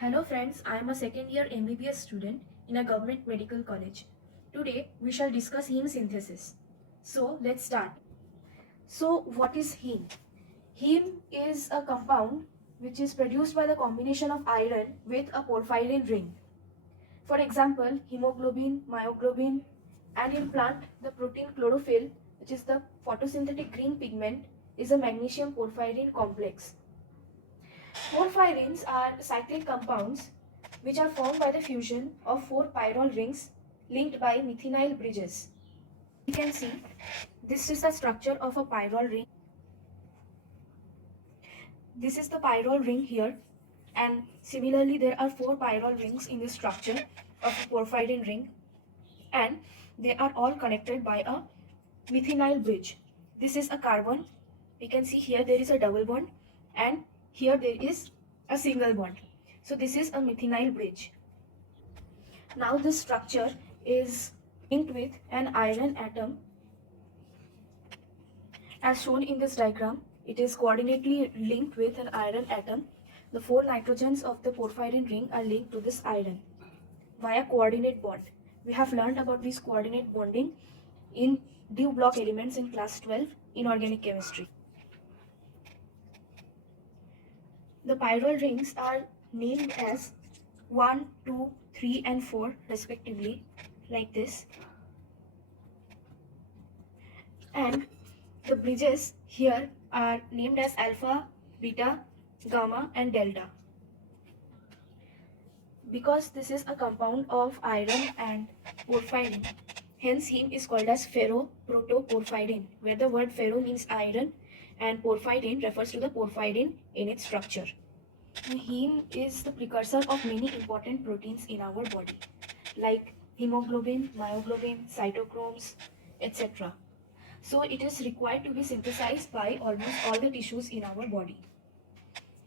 Hello friends, I am a second year MBBS student in a government medical college. Today we shall discuss heme synthesis. So let's start. So what is heme? Heme is a compound which is produced by the combination of iron with a porphyrin ring. For example, hemoglobin, myoglobin, and in plant the protein chlorophyll, which is the photosynthetic green pigment, is a magnesium porphyrin complex. Porphyrins are cyclic compounds which are formed by the fusion of four pyrrole rings linked by methynyl bridges. You can see this is the structure of a pyrrole ring. This is the pyrrole ring here, and similarly there are four pyrrole rings in the structure of a porphyrin ring, and they are all connected by a methynyl bridge. This is a carbon. We can see here there is a double bond, and here there is a single bond. So this is a methynyl bridge. Now this structure is linked with an iron atom as shown in this diagram. It is coordinately linked with an iron atom. The four nitrogens of the porphyrin ring are linked to this iron via coordinate bond. We have learned about this coordinate bonding in D block elements in class 12 in organic chemistry. The pyrrole rings are named as 1, 2, 3 and 4 respectively, like this. And the bridges here are named as alpha, beta, gamma and delta. Because this is a compound of iron and porphyrin, hence heme is called as ferroprotoporphyrin, where the word ferro means iron and porphyrin refers to the porphyrin in its structure. Heme is the precursor of many important proteins in our body, like hemoglobin, myoglobin, cytochromes, etc. So it is required to be synthesized by almost all the tissues in our body,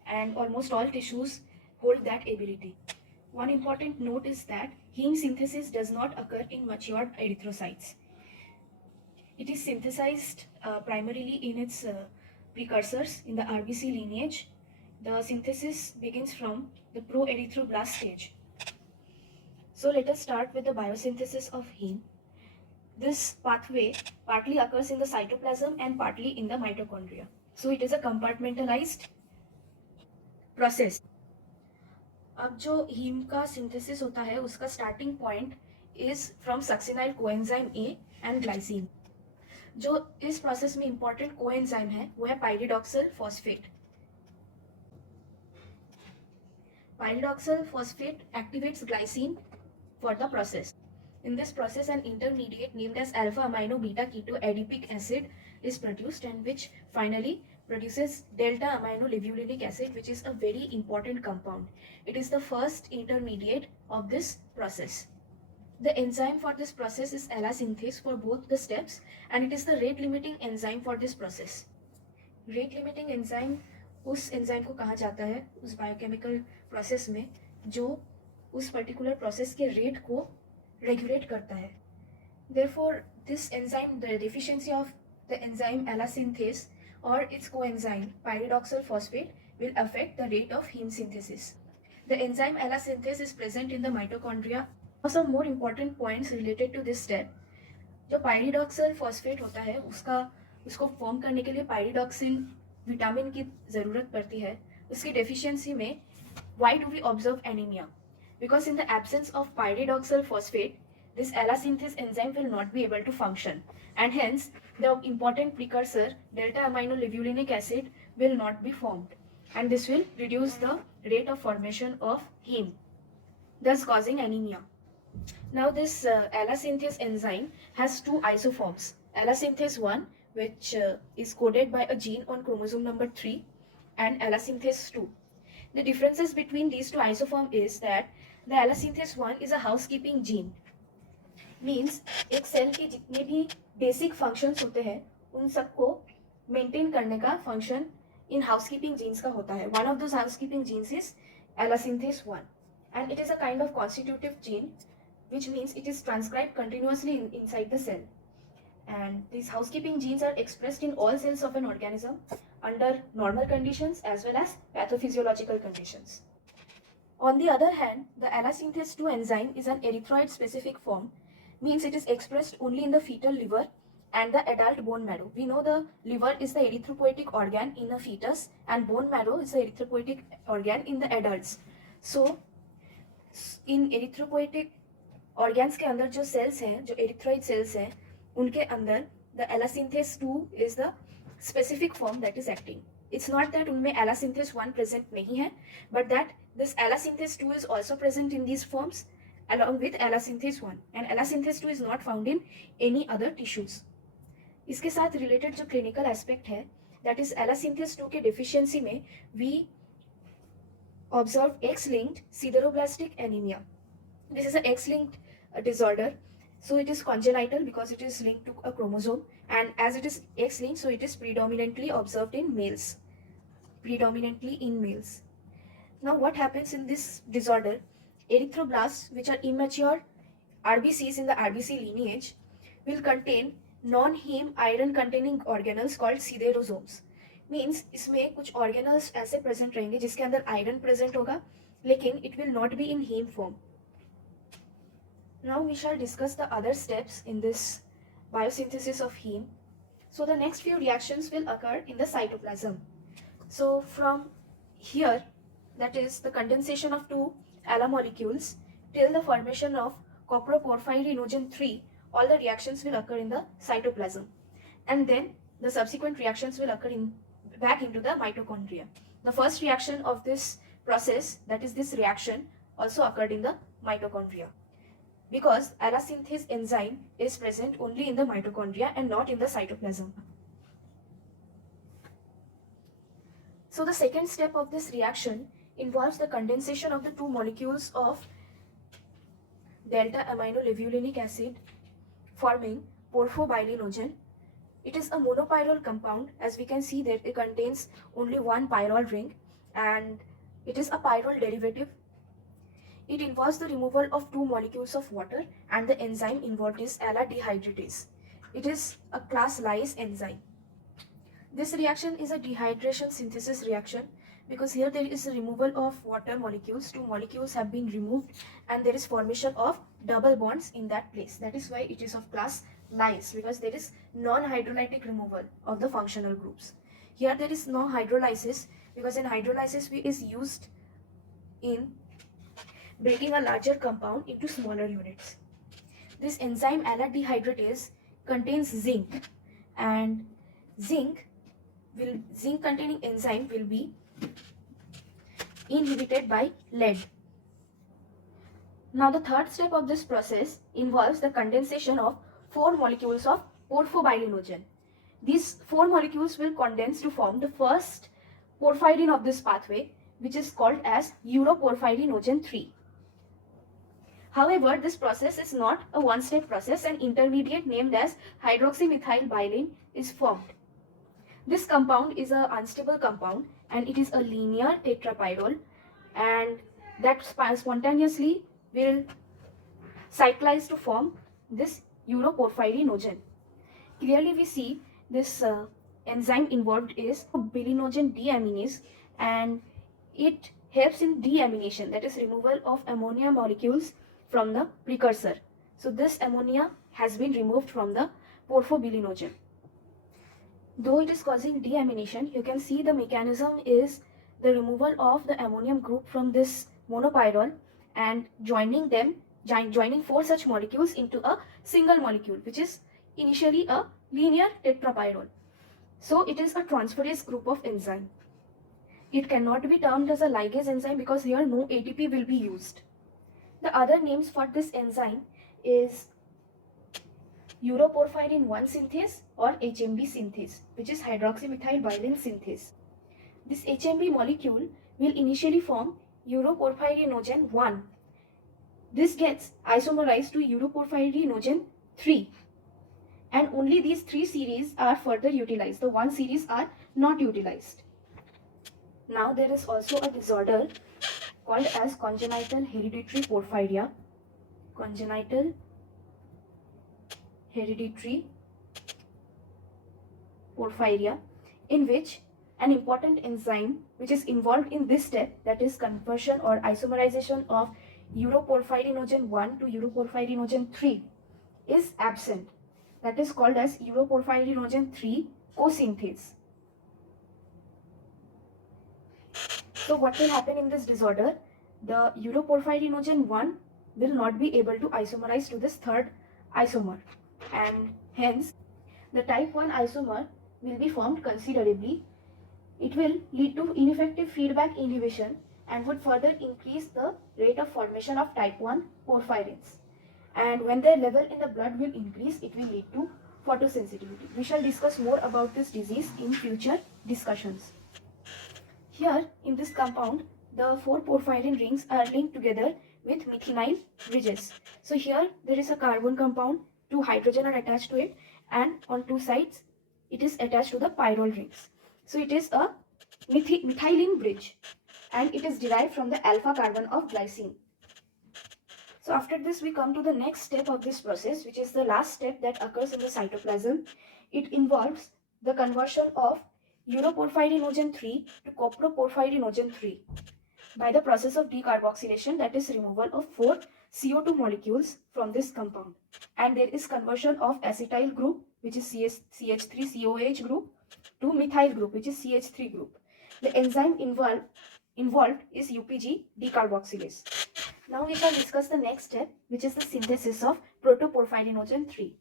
and almost all tissues hold that ability. One important note is that heme synthesis does not occur in matured erythrocytes. It is synthesized primarily in its precursors in the RBC lineage. The synthesis begins from the pro-erythroblast stage. So let us start with the biosynthesis of heme. This pathway partly occurs in the cytoplasm and partly in the mitochondria. So it is a compartmentalized process. अब जो haem का synthesis होता है उसका starting point is from succinyl coenzyme A and glycine. जो इस process में important coenzyme है वो है पाइरिडॉक्सिल phosphate. Pyridoxal phosphate activates glycine for the process. In this process, an intermediate named as alpha amino beta keto adipic acid is produced, and which finally produces delta amino livulinic acid, which is a very important compound. It is the first intermediate of this process. The enzyme for this process is synthase for both the steps, and it is the rate limiting enzyme for this process. Rate limiting enzyme उस enzyme को कहा जाता है उस biochemical process में जो उस particular process के रेट को रेगुलेट करता है. Therefore, this enzyme, the deficiency of the enzyme synthase or its coenzyme pyridoxal phosphate will affect the rate of heme synthesis. The enzyme synthase is present in the mitochondria. Now, some more important points related to this step. जो pyridoxal phosphate होता है उसको form करने के लिए pyridoxine vitamin की ज़रूरत पड़ती है. उसकी डेफिशिएंसी में why do we observe anemia? Because in the absence of pyridoxal phosphate, this synthase enzyme will not be able to function, and hence the important precursor delta amino livulinic acid will not be formed, and this will reduce the rate of formation of heme, thus causing anemia. Now this synthase enzyme has two isoforms. Synthase 1, which is coded by a gene on chromosome number 3, and synthase 2. The differences between these two isoforms is that the synthase 1 is a housekeeping gene. Means एक cell के जितने भी basic functions होते हैं उन सबको maintain करने का फंक्शन इन हाउसकीपिंग जीन्स का होता है. One of those housekeeping genes is synthase 1, and it is a kind of constitutive gene, which means it is transcribed continuously inside the cell. And these housekeeping genes are expressed in all cells of an organism under normal conditions as well as pathophysiological conditions. On the other hand, the allosynthetase 2 enzyme is an erythroid specific form, means it is expressed only in the fetal liver and the adult bone marrow. We know the liver is the erythropoietic organ in a fetus and bone marrow is the erythropoietic organ in the adults. So in erythropoietic organs के अंदर जो cells हैं, जो erythroid cells हैं, उनके अंदर the allosynthetase 2 is the specific form that is acting. It's not that उनमें allosynthetase 1 present नहीं है, but that this allosynthetase 2 is also present in these forms along with allosynthetase 1, and allosynthetase 2 is not found in any other tissues. इसके साथ related जो clinical aspect है, that is allosynthetase 2 के deficiency में we observe X-linked sideroblastic anemia. This is an X-linked disorder. So it is congenital because it is linked to a chromosome, and as it is X-linked, so it is predominantly observed in males. Now what happens in this disorder? Erythroblasts, which are immature RBCs in the RBC lineage, will contain non-heme iron containing organelles called siderosomes. Means इसमें कुछ organelles ऐसे present रहेंगे जिसके अंदर iron present होगा, लेकिन it will not be in heme form. Now we shall discuss the other steps in this biosynthesis of heme. So the next few reactions will occur in the cytoplasm. So from here, that is the condensation of two allomolecules till the formation of coproporphyrinogen 3, all the reactions will occur in the cytoplasm, and then the subsequent reactions will occur back into the mitochondria. The first reaction of this process, that is this reaction, also occurred in the mitochondria because allosynthetase enzyme is present only in the mitochondria and not in the cytoplasm. So the second step of this reaction involves the condensation of the two molecules of delta aminolevulinic acid forming porphobilinogen. It is a monopyrrole compound. As we can see that it contains only one pyrrole ring and it is a pyrrole derivative. It involves the removal of two molecules of water and the enzyme involved is aldehydrate. It is a class lyase enzyme. This reaction is a dehydration synthesis reaction because here there is a removal of water molecules. Two molecules have been removed and there is formation of double bonds in that place. That is why it is of class lyase, because there is non-hydrolytic removal of the functional groups. Here there is no hydrolysis because in hydrolysis is used in breaking a larger compound into smaller units. This enzyme aldehydrate contains zinc, and zinc containing enzyme will be inhibited by lead. Now the third step of this process involves the condensation of 4 molecules of porphobilinogen. These 4 molecules will condense to form the first porphyrin of this pathway, which is called as uroporphyrinogen 3. However, this process is not a one-step process. An intermediate named as hydroxymethylbilin is formed. This compound is an unstable compound and it is a linear tetrapyrrole, and that spontaneously will cyclize to form this uroporphyrinogen. Clearly we see this enzyme involved is bilinogen deaminase, and it helps in deamination, that is removal of ammonia molecules from the precursor. So this ammonia has been removed from the porphobilinogen. Though it is causing deamination, you can see the mechanism is the removal of the ammonium group from this monopyrrole and joining 4 such molecules into a single molecule, which is initially a linear tetrapyrrole. So it is a transferase group of enzyme. It cannot be termed as a ligase enzyme because here no ATP will be used. The other names for this enzyme is uroporphyrin 1 synthase or HMB synthase, which is hydroxymethylbilin synthase. This HMB molecule will initially form uroporphyrinogen 1. This gets isomerized to uroporphyrinogen 3, and only these 3 series are further utilized. The 1 series are not utilized. Now there is also a disorder called as congenital hereditary porphyria. Congenital hereditary porphyria, in which An important enzyme which is involved in this step, that is conversion or isomerization of uroporphyrinogen 1 to uroporphyrinogen 3, is absent. That is called as uroporphyrinogen 3 co-synthase. So what will happen in this disorder? The uroporphyrinogen 1 will not be able to isomerize to this third isomer, and hence the type 1 isomer will be formed considerably. It will lead to ineffective feedback inhibition and would further increase the rate of formation of type 1 porphyrins. And when their level in the blood will increase, it will lead to photosensitivity. We shall discuss more about this disease in future discussions. Here in this compound, the 4 porphyrin rings are linked together with methynyl bridges. So here there is a carbon compound, 2 hydrogen are attached to it, and on 2 sides it is attached to the pyrrole rings. So it is a methylene bridge, and it is derived from the alpha carbon of glycine. So after this we come to the next step of this process, which is the last step that occurs in the cytoplasm. It involves the conversion of uroporphyrinogen 3 to coproporphyrinogen 3 by the process of decarboxylation, that is removal of 4 CO2 molecules from this compound, and there is conversion of acetyl group, which is CH3COH group, to methyl group, which is CH3 group. The enzyme involved is UPG decarboxylase. Now we shall discuss the next step, which is the synthesis of protoporphyrinogen 3.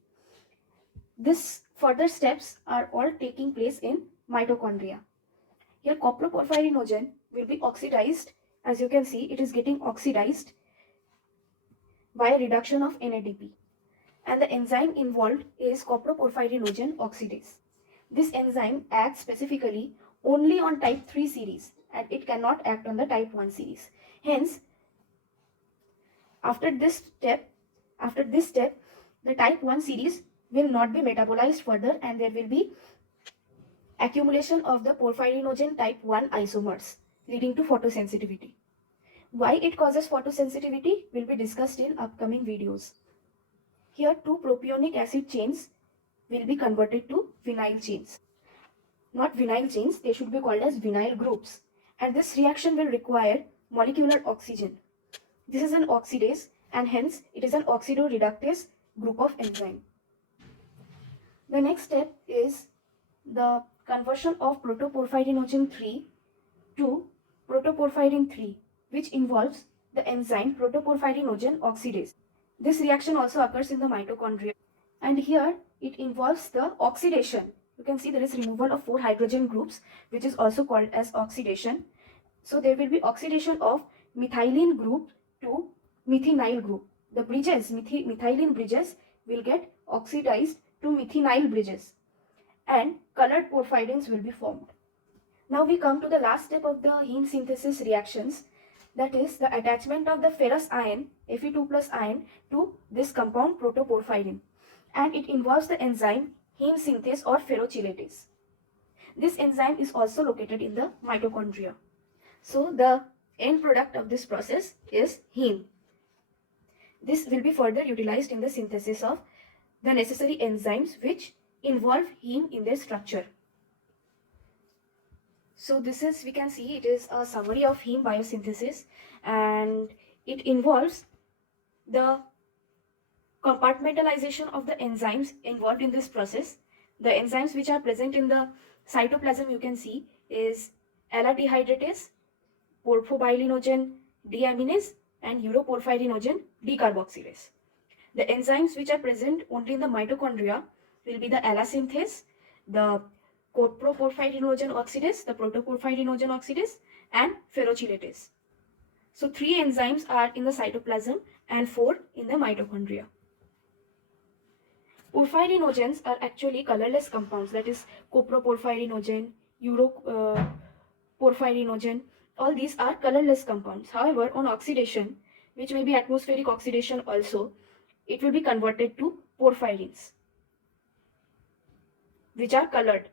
This further steps are all taking place in mitochondria. Here coproporphyrinogen will be oxidized. As you can see, it is getting oxidized by reduction of NADP. And the enzyme involved is coproporphyrinogen oxidase. This enzyme acts specifically only on type 3 series, and it cannot act on the type 1 series. Hence, after this step, the type 1 series will not be metabolized further, and there will be accumulation of the porphyrinogen type 1 isomers, leading to photosensitivity. Why it causes photosensitivity will be discussed in upcoming videos. Here 2 propionic acid chains will be converted to vinyl chains. Not vinyl chains, they should be called as vinyl groups. And this reaction will require molecular oxygen. This is an oxidase, and hence it is an oxidoreductase group of enzyme. The next step is the conversion of protoporphyrinogen 3 to protoporphyrin 3, which involves the enzyme protoporphyrinogen oxidase. This reaction also occurs in the mitochondria, and here it involves the oxidation. You can see there is removal of 4 hydrogen groups, which is also called as oxidation. So there will be oxidation of methylene group to methynyl group. The bridges, methylene bridges, will get oxidized to methynyl bridges, and colored porphyrins will be formed. Now we come to the last step of the heme synthesis reactions, that is the attachment of the ferrous ion, Fe2 plus ion, to this compound protoporphyrin, and it involves the enzyme heme synthase or ferrochelatase. This enzyme is also located in the mitochondria. So the end product of this process is heme. This will be further utilized in the synthesis of the necessary enzymes which involve heme in their structure. So this is, we can see, it is a summary of heme biosynthesis, and it involves the compartmentalization of the enzymes involved in this process. The enzymes which are present in the cytoplasm, you can see, is ALA dehydratase, porphobilinogen deaminase, and uroporphyrinogen decarboxylase. The enzymes which are present only in the mitochondria will be the ALA synthase, the coproporphyrinogen oxidase, the protoporphyrinogen oxidase, and ferrochelatase. So 3 enzymes are in the cytoplasm and 4 in the mitochondria. Porphyrinogens are actually colorless compounds, that is coproporphyrinogen, uroporphyrinogen, all these are colorless compounds. However, on oxidation, which may be atmospheric oxidation also, it will be converted to porphyrins, which are colored.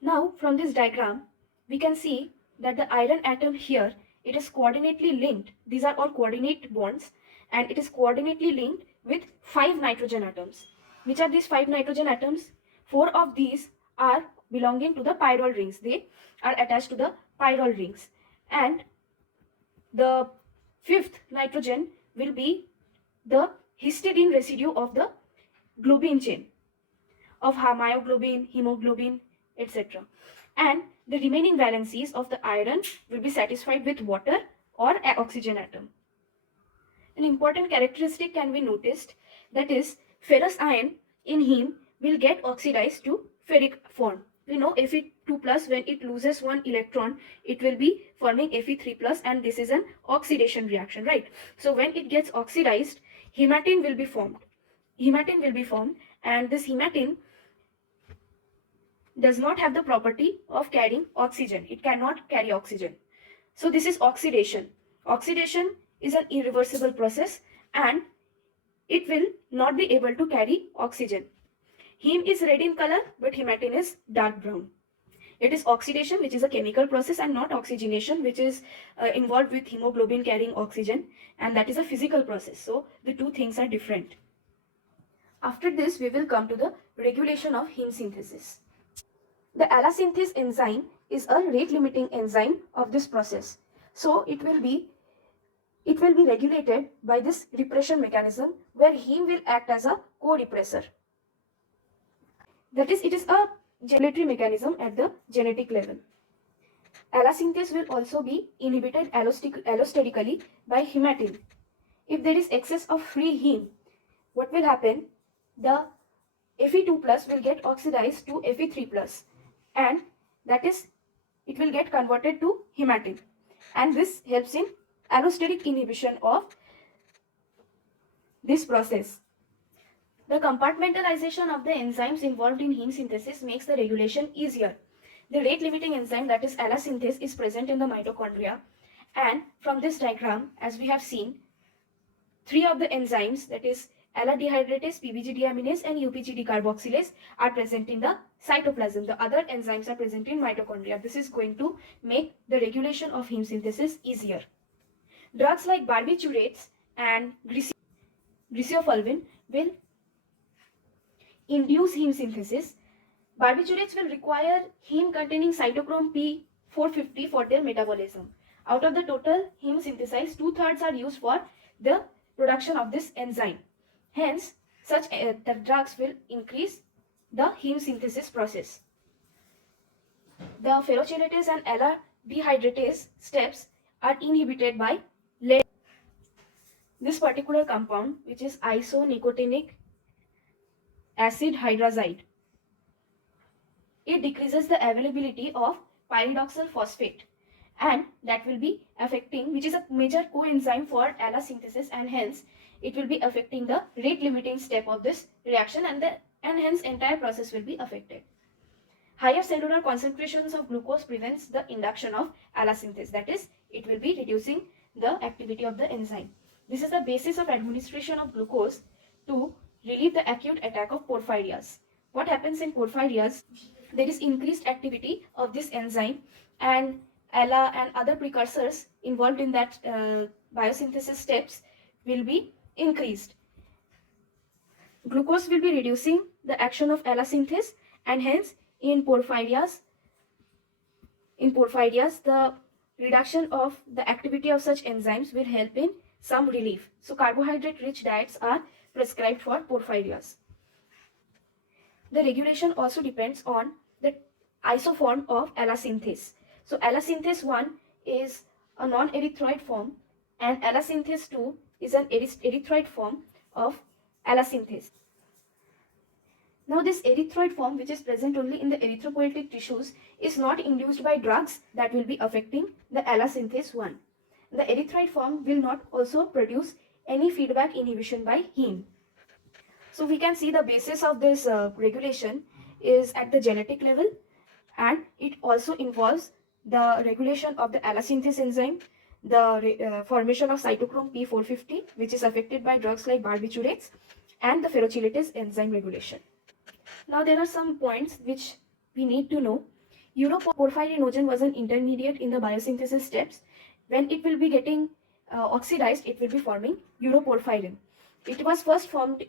Now, from this diagram, we can see that the iron atom here, it is coordinately linked. These are all coordinate bonds, and it is coordinately linked with 5 nitrogen atoms. Which are these 5 nitrogen atoms? 4 of these are belonging to the pyrrole rings. They are attached to the pyrrole rings. And the fifth nitrogen will be the histidine residue of the globin chain of myoglobin, hemoglobin, etc. And the remaining valencies of the iron will be satisfied with water or oxygen atom. An important characteristic can be noticed, that is ferrous iron in heme will get oxidized to ferric form. We know Fe2 plus, when it loses one electron, it will be forming Fe3 plus, and this is an oxidation reaction, right? So when it gets oxidized, hematine will be formed. Hematine will be formed, and this hematine does not have the property of carrying oxygen. It cannot carry oxygen. So this is oxidation. Oxidation is an irreversible process and it will not be able to carry oxygen. Heme is red in color, but hematine is dark brown. It is oxidation, which is a chemical process, and not oxygenation, which is involved with hemoglobin carrying oxygen, and that is a physical process. So the two things are different. After this, we will come to the regulation of heme synthesis. The allosynthes enzyme is a rate limiting enzyme of this process. So it will be regulated by this repression mechanism, where heme will act as a co-repressor. That is, it is a regulatory mechanism at the genetic level. Allosynthase will also be inhibited allosterically by hematine. If there is excess of free heme, what will happen? The Fe2 plus will get oxidized to Fe3 plus, and that is, it will get converted to hematine, and this helps in allosteric inhibition of this process. The compartmentalization of the enzymes involved in heme synthesis makes the regulation easier. The rate limiting enzyme, that is allosynthes, is present in the mitochondria, and from this diagram, as we have seen, three of the enzymes, that is aldehydrates, PBG deaminase and UPG decarboxylase, are present in the cytoplasm. The other enzymes are present in mitochondria. This is going to make the regulation of heme synthesis easier. Drugs like barbiturates and griseofulvin will induce heme synthesis. Barbiturates will require heme containing cytochrome P450 for their metabolism. Out of the total heme synthesized, 2/3 are used for the production of this enzyme. Hence, such the drugs will increase the heme synthesis process. The ferrochelatase and aldehydrate steps are inhibited by lead. This particular compound, which is isonicotinic acid hydrazide, it decreases the availability of pyridoxal phosphate, and that will be affecting, which is a major coenzyme for allosynthesis, and hence it will be affecting the rate limiting step of this reaction, and hence entire process will be affected. Higher cellular concentrations of glucose prevents the induction of allosynthesis, that is, it will be reducing the activity of the enzyme. This is the basis of administration of glucose to relieve the acute attack of porphyrias. What happens in porphyrias? There is increased activity of this enzyme, and ALA and other precursors involved in that biosynthesis steps will be increased. Glucose will be reducing the action of allosynthase, and hence in porphyrias, the reduction of the activity of such enzymes will help in some relief. So carbohydrate rich diets are prescribed for porphyrias. The regulation also depends on the isoform of allosynthes. So allosynthes 1 is a non-erythroid form, and allosynthes 2 is an erythroid form of allosynthes. Now this erythroid form, which is present only in the erythropoietic tissues, is not induced by drugs that will be affecting the allosynthes 1. The erythroid form will not also produce any feedback inhibition by heme. So we can see the basis of this regulation is at the genetic level, and it also involves the regulation of the allosynthes enzyme, the formation of cytochrome P450, which is affected by drugs like barbiturates, and the ferrochelatase enzyme regulation. Now there are some points which we need to know. Uroporphyrinogen was an intermediate in the biosynthesis steps. When it will be getting oxidized, it will be forming uroporphyrin. It was first found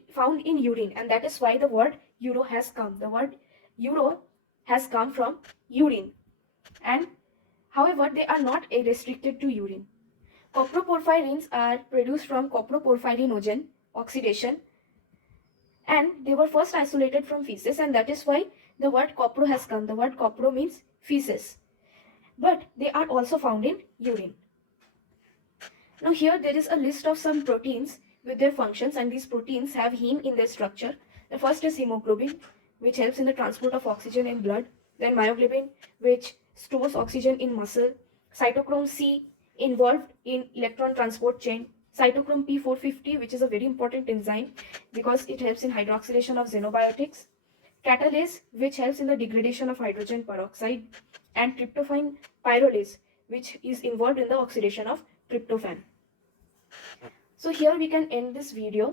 in urine, and that is why the word uro has come. The word uro has come from urine, and however they are not restricted to urine. Coproporphyrins are produced from coproporphyrinogen oxidation, and they were first isolated from feces, and that is why the word copro has come. The word copro means feces, but they are also found in urine. Now here there is a list of some proteins with their functions, and these proteins have heme in their structure. The first is hemoglobin, which helps in the transport of oxygen in blood. Then myoglobin, which stores oxygen in muscle. Cytochrome C, involved in electron transport chain. Cytochrome P450, which is a very important enzyme because it helps in hydroxylation of xenobiotics. Catalase, which helps in the degradation of hydrogen peroxide. And tryptophan pyrrolase, which is involved in the oxidation of tryptophan. So here we can end this video.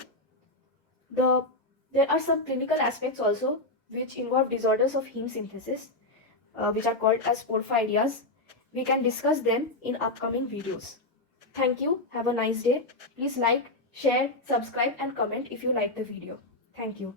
There are some clinical aspects also which involve disorders of heme synthesis, which are called as porphyrias. We can discuss them in upcoming videos. Thank you. Have a nice day. Please like, share, subscribe and comment if you like the video. Thank you.